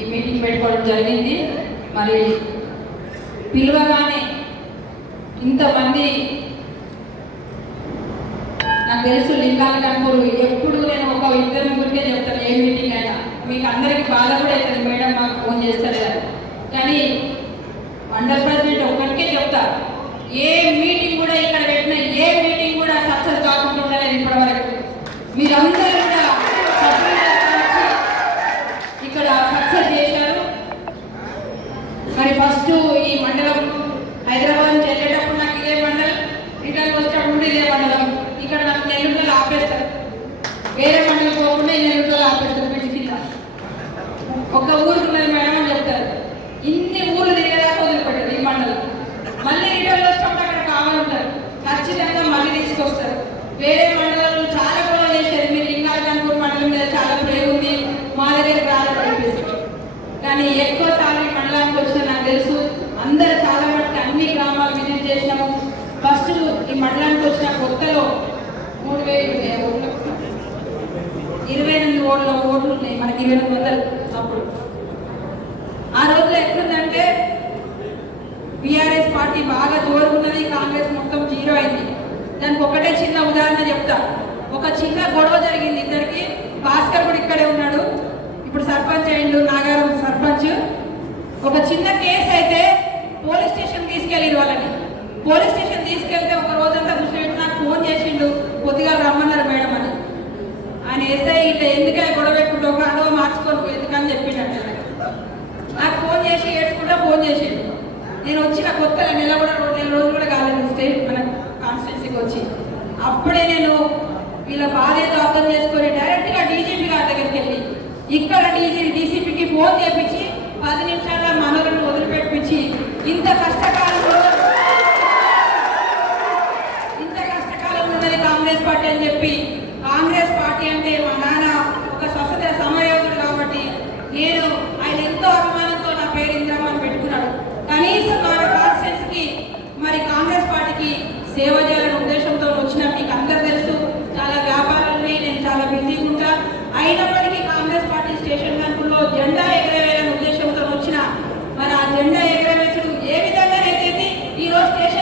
ఈ మీటింగ్ పెట్టుకోవడం జరిగింది. మరి పిలువగానే ఇంతమంది నాకు తెలుసు లింగాల ఎప్పుడు నేను ఒక ఇద్దరు ముగ్గురికే చెప్తాను ఏ మీటింగ్ అయినా. మీకు అందరికీ బాధ కూడా అవుతుంది మేడం మాకు ఫోన్ చేస్తారు కదా. కానీ మండల్ ప్రెసిడెంట్ ఒక్కరికే చెప్తా ఏ మీటింగ్ కూడా ఇక్కడ పెట్టిన ఏ మీటింగ్ కూడా సక్సెస్ కాకుండా ఉండలేదు ఇప్పటివరకు. మీరందరూ కూడా సభ్యులుగా వచ్చి ఇక్కడ సక్సెస్ చేశారు మరి ఫస్ట్ ఈ మండలం హైదరాబాద్ నుంచి వెళ్ళేటప్పుడు నాకు ఇదే మండలం రిటర్న్ వచ్చేటప్పుడు కూడా ఇదే మండలం ఇక్కడ నాకు నెల్లూరులో ఆపేస్తారు వేరే మండలం పోకుండా ఈ నెల్లూరులో ఆపేస్తారు బ్రిడ్జ్ కింద ఒక ఊరికి ఉన్నది మేడం అని చెప్తారు ఇన్ని ఊర్లు తిరిగేదాకా వదిలిపెట్టారు ఈ మండలం మళ్ళీ రిటర్న్ వచ్చినప్పుడు అక్కడ కావాలంటారు ఖచ్చితంగా మళ్ళీ తీసుకొస్తారు. వేరే మండలంలో చాలా గొడవ చేశారు. మీరు లింగాల మండలం మీద చాలా ప్రేమ ఉంది. మా దగ్గర రాలని కానీ ఎక్కువసార్లు ఈ మండలానికి వచ్చిన నాకు తెలుసు. అందరు చాలా మటుకు అన్ని గ్రామాలు విజిట్ చేసినాము. ఫస్ట్ ఈ మండలానికి వచ్చిన కొత్తలో మూడు వేలు ఇరవై ఎనిమిది ఓట్ల ఓట్లు ఉన్నాయి. మనకి ఇరవై ఎనిమిది వందలు అప్పుడు. ఆ రోజులో ఎట్లుందంటే బీఆర్ఎస్ పార్టీ బాగా జోరుకున్నది దానికి ఒకటే చిన్న ఉదాహరణ చెప్తా. ఒక చిన్న గొడవ జరిగింది ఇద్దరికి. భాస్కర్ కూడా ఇక్కడే ఉన్నాడు. ఇప్పుడు సర్పంచ్ అయిండు నాగారం సర్పంచ్. ఒక చిన్న కేసు అయితే పోలీస్ స్టేషన్ తీసుకెళ్ళి వాళ్ళని. పోలీస్ స్టేషన్ తీసుకెళ్తే ఒక రోజంతా చూసినట్టు నాకు ఫోన్ చేసిండు కొద్దిగా రమ్మన్నారు మేడం అని. ఆయన ఎస్ఐ ఇట్లా ఎందుకని గొడవ పెట్టుకుంటూ ఒక అడవ మార్చుకోను ఎందుకని చెప్పిండట నాకు ఫోన్ చేసి ఏడ్చుకుంటా ఫోన్ చేసిండు. నేను వచ్చిన కొత్తగా నెల కూడా రెండు నెల రోజులు కూడా కాలేదు స్టేట్ మనకు పరిస్థితికి వచ్చింది. అప్పుడే నేను వీళ్ళ బాధ ఏదో అర్థం చేసుకొని డైరెక్ట్గా డీజీపీ గారి దగ్గరికి వెళ్ళి ఇక్కడ డీజీ డీసీపీకి ఫోన్ చేపించి పది నిమిషాల మనలను వదిలిపెట్టించి ఇంత కష్టకాలంలో ఇంత కష్టకాలం ఉన్నది కాంగ్రెస్ పార్టీ అని చెప్పి కాంగ్రెస్ పార్టీ అంటే మా నాన్న ఒక స్వస్థత సమయోధుడు కాబట్టి నేను ఆయన ఎంతో అభిమానంతో నా పేరు ఇందామని పెట్టుకున్నాడు కనీసం నా కాన్స్టిట్యూన్స్కి మరి కాంగ్రెస్ పార్టీకి సేవ